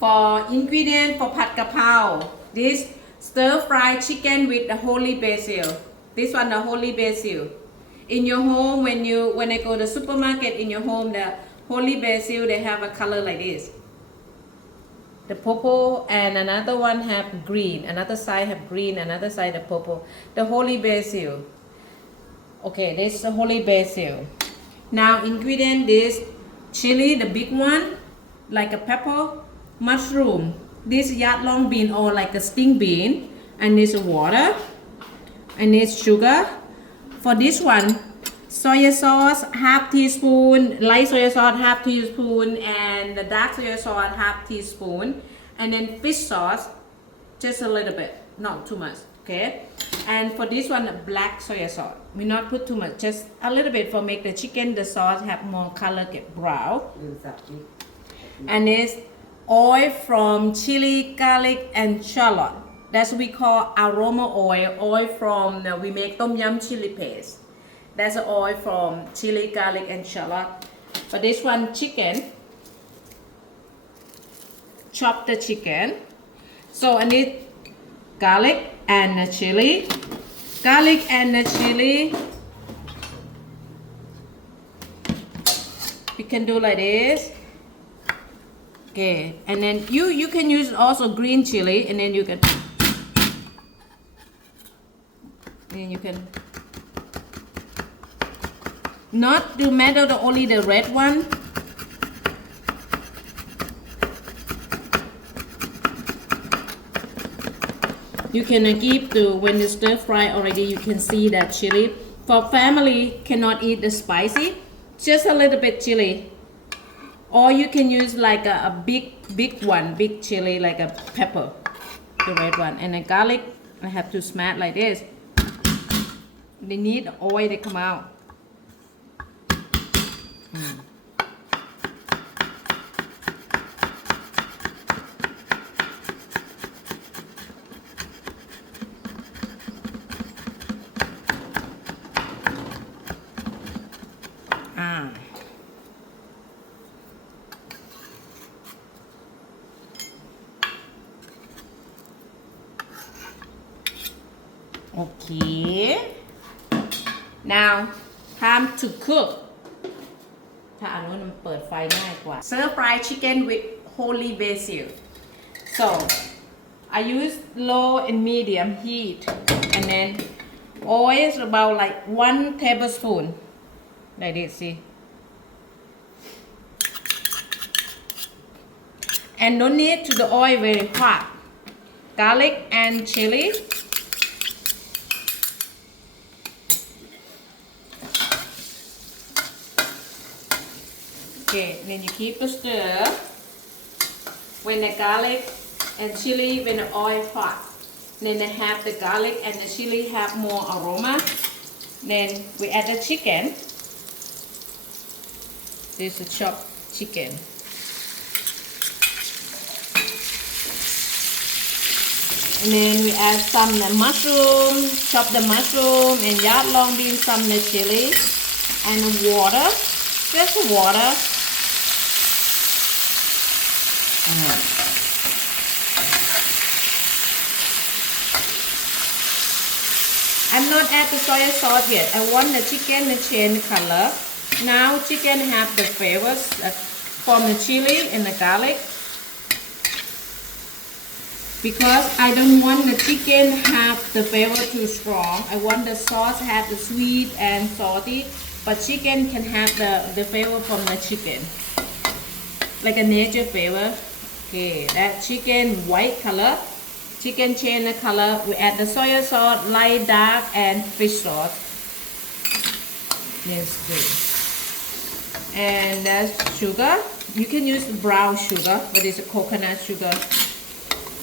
For ingredient for pad kapao, this stir fried chicken with the holy basil. This one the holy basil. In your home, when I go to the supermarket in your home, the holy basil they have a color like this. The purple and another one have green. Another side have green. Another side the purple. The holy basil. Okay, this is the holy basil. Now ingredient this chili, the big one, like a pepper, mushroom. This yat long bean or like a sting bean, and this water, and this sugar. For this one, soy sauce half teaspoon, light soy sauce half teaspoon, and the dark soy sauce half teaspoon, and then fish sauce just a little bit, not too much. Okay, and for this one black soy sauce, we not put too much, just a little bit for make the chicken the sauce have more color, get brown. And this oil from chili, garlic, and shallot. That's we call aroma oil. Oil from we make tom yum chili paste. That's the oil from chili, garlic, and shallot. For this one chicken, chop the chicken. So I need garlic and the chili. Garlic and the chili. We can do like this. Okay, and then you can use also green chili, and then you can not do matter the only the red one. You can keep to when you stir fry already. You can see that chili. For family cannot eat the spicy, just a little bit chili. Or you can use like a big one, big chili, like a pepper, the red one. And the garlic, I have to smash like this. They need oil to come out. Okay. Now time to cook. ถ้าอันนู้นมันเปิดไฟง่ายกว่า Stir fry chicken with holy basil. So I use low and medium heat, and then oil is about like 1 tablespoon. Like this, see. And don't need to the oil very hot. Garlic and chili. Okay, then you keep the stir. When the garlic and chili, when the oil hot, then they have the garlic and the chili have more aroma. Then we add the chicken. This is chopped chicken. And then we add some mushroom, chop the mushroom, and yat long bean, some the chili, and water, just water. I'm not add the soy sauce yet. I want the chicken to change color. Now chicken have the flavors from the chili and the garlic. Because I don't want the chicken have the flavor too strong. I want the sauce have the sweet and salty, but chicken can have the flavor from the chicken, like a nature flavor. Okay, that chicken white color. Chicken change the color. We add the soy sauce, light, dark, and fish sauce. Yes, good. And that's sugar. You can use brown sugar, but it's a coconut sugar.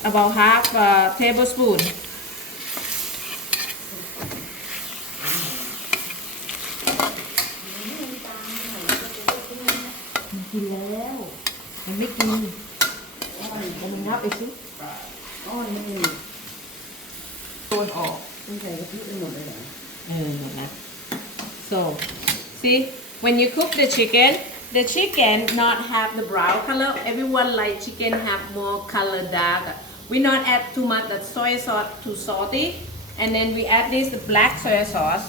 About half a tablespoon. กินแล้วมันไม่กินมันงับไปสิอ้อนไม่มีโดนออกต้องใส่กะทิไปหมดเลยเหรอหมดนะ so see when you cook the chicken the chicken not have the brown color. Everyone like chicken have more color dark. We not add too much the soy sauce too salty, and then we add this the black soy sauce.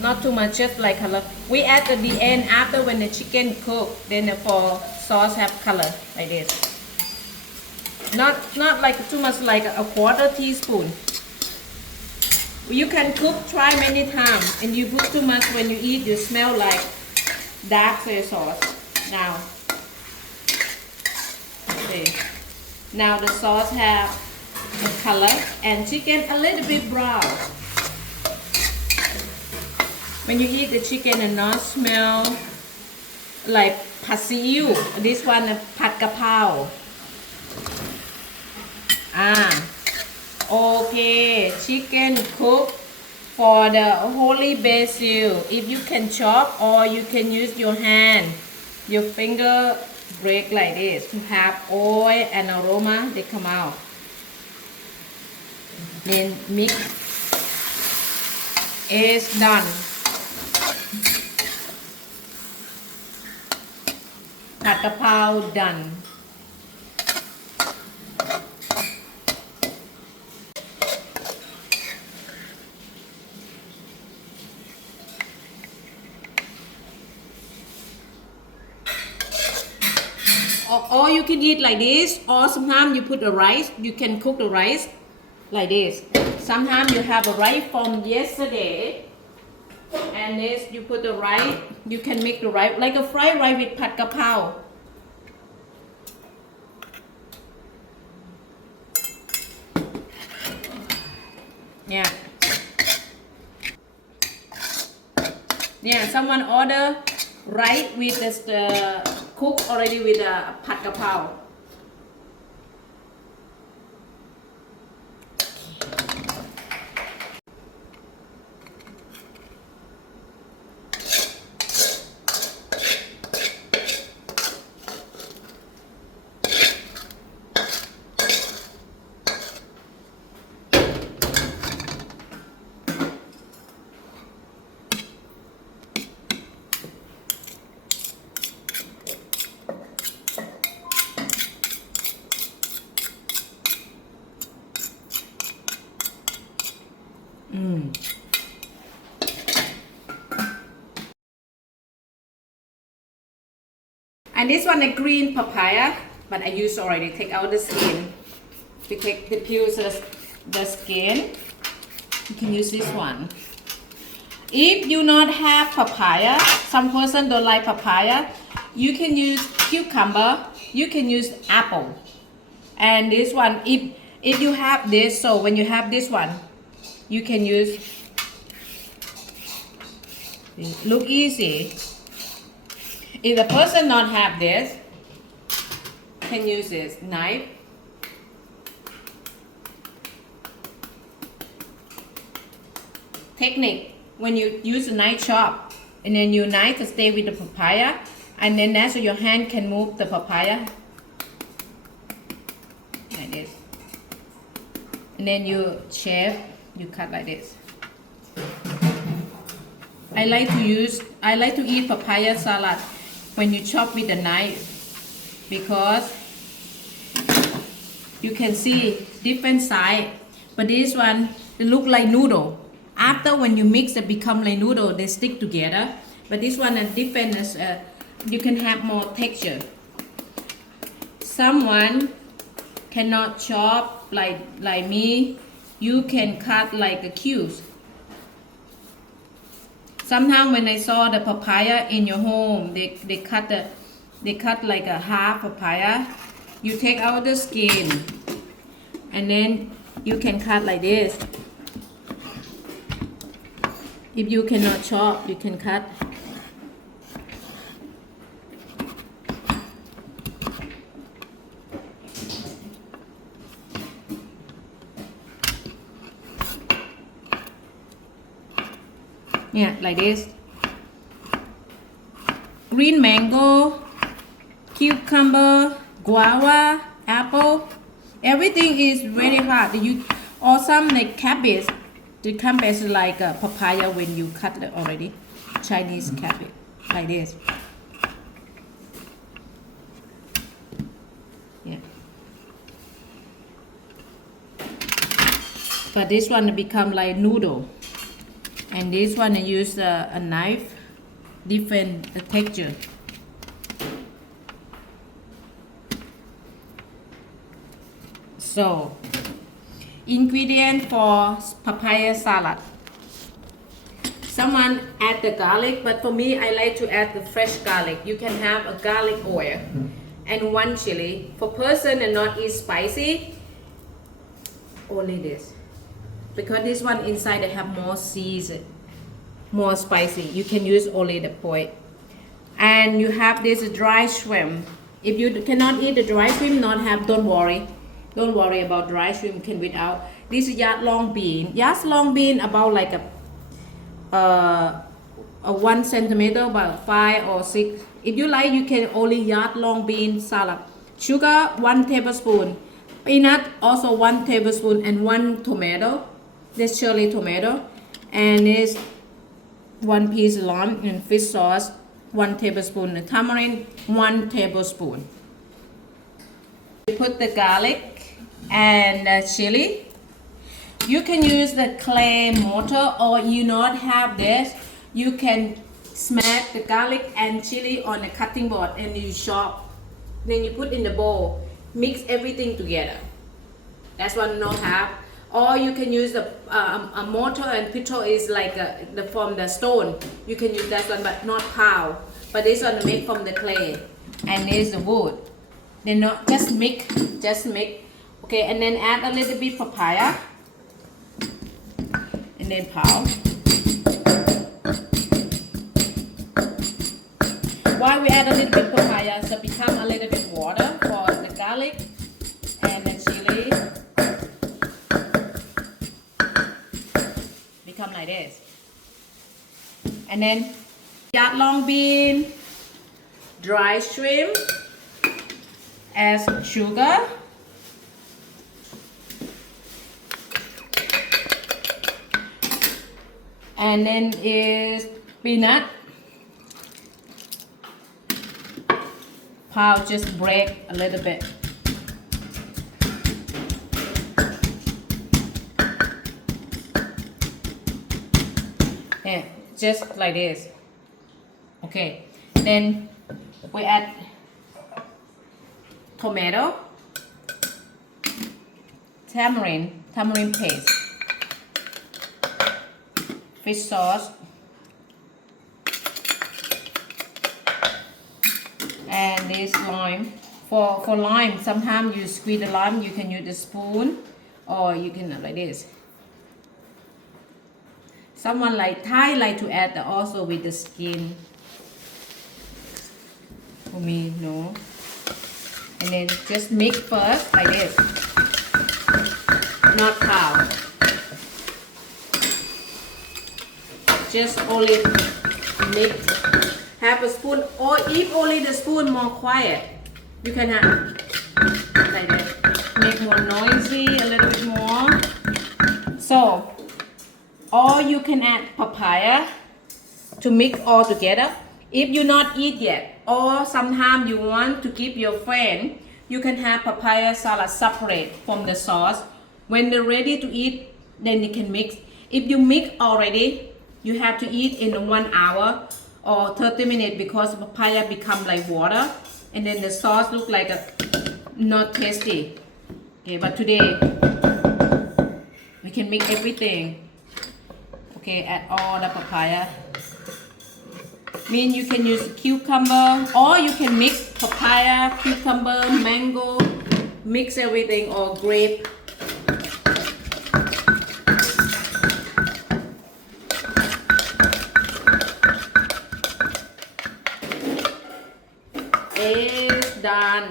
Not too much, just like color. We add at the end after when the chicken cook. Then the for sauce have color like this. Not like too much, like a quarter teaspoon. You can cook, try many times, and you put too much when you eat, you smell like dark soy sauce. Now, okay. Now the sauce have the color and chicken a little bit brown. When you eat the chicken and not smell likeผัดซีอิ๊ว this one ผัดกะเพรา okay, chicken cook for the holy basil. If you can chop or you can use your hand, your finger break like this to have oil and aroma, they come out. Then mix. Is done.ผัดกะเพรา done. Or you can eat like this, or sometimes you put the rice. You can cook the rice like this. Sometimes you have a rice from yesterday, and this you put the rice. You can make the rice like a fried rice with ผัดกะเพรา Yeah, someone order rice with the cook already with the ผัดกะเพรา And this one a green papaya, but I use already. Take out the skin. We take the peels the skin. You can use this one. If you not have papaya, some person don't like papaya, you can use cucumber. You can use apple. And this one, if you have this, so when you have this one, you can use. Look easy. If the person not have this, can use this knife. Technique, when you use a knife chop, and then your knife to stay with the papaya, and then that's so your hand can move the papaya. Like this. And then you shave, you cut like this. I like to eat papaya salad when you chop with a knife, because you can see different side. But this one, it look like noodle. After when you mix it become like noodle, they stick together. But this one is different, you can have more texture. Someone cannot chop like me, you can cut like a cubes. Sometimes when I saw the papaya in your home, they cut like a half papaya. You take out the skin, and then you can cut like this. If you cannot chop, you can cut. Yeah, like this. Green mango, cucumber, guava, apple. Everything is very hard. Or some like cabbage. The cabbage is like a papaya when you cut it already. Chinese cabbage, like this. but this one become like noodle, and this one I use a knife, different the texture. So ingredient for papaya salad. Someone add the garlic, but for me I like to add the fresh garlic. You can have a garlic oil and 1 chili. For person that not eat spicy, only this, because this one inside they have more season, more spicy. You can use only the point. And you have this dry shrimp. If you cannot eat the dry shrimp, don't worry about dry shrimp. You can without. This is yard long bean. Yard long bean about like a 1 centimeter, about 5 or 6. If you like, you can only yard long bean salad. Sugar 1 tablespoon. Peanut also 1 tablespoon, and 1 tomato. This cherry tomato, and this 1 piece lime, and fish sauce 1 tablespoon, and tamarind 1 tablespoon. You put the garlic and the chili. You can use the clay mortar, or you not have this, you can smash the garlic and chili on a cutting board and you chop. Then you put in the bowl, mix everything together. That's one not have. Or you can use a mortar and pestle is like from the stone. You can use that one, but not pound. But this one made from the clay, and this is the wood. Then not just mix. Okay, and then add a little bit papaya, and then pound. Why we add a little bit papaya? So become a little bit water for the garlic and the chili. Become like this. And then yard long bean, dry shrimp, as sugar, and then is peanut. Pound, just break a little bit. Yeah, just like this. Okay, then we add tomato, tamarind paste, fish sauce, and this lime. For lime, sometimes you squeeze the lime, you can use the spoon, or you can like this. Someone like Thai like to add also with the skin. For me, no. And then just mix first like this. Not pound. Just only mix. Have a spoon, or if only the spoon more quiet, you can have like that. Make more noisy, a little bit more. So, or you can add papaya to mix all together. If you not eat yet, or sometimes you want to give your friend, you can have papaya salad separate from the sauce. When they're ready to eat, then you can mix. If you mix already, you have to eat in 1 hour or 30 minutes, because papaya become like water, and then the sauce look like not tasty. Okay, but today we can mix everything. Okay, add all the papaya. Mean you can use cucumber, or you can mix papaya, cucumber, mango, mix everything, or grape. It's done.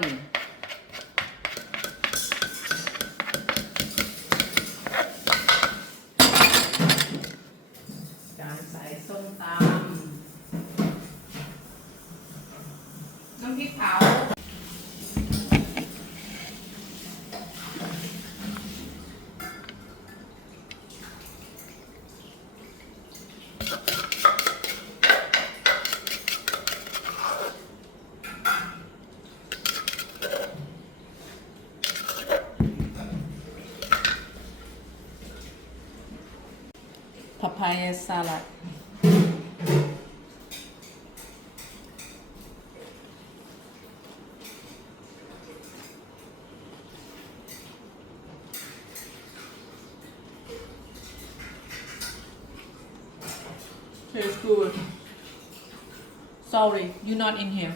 การใส่ส้มตำน้ำพริกเผา papaya salad. Tastes good. Sorry, you're not in here.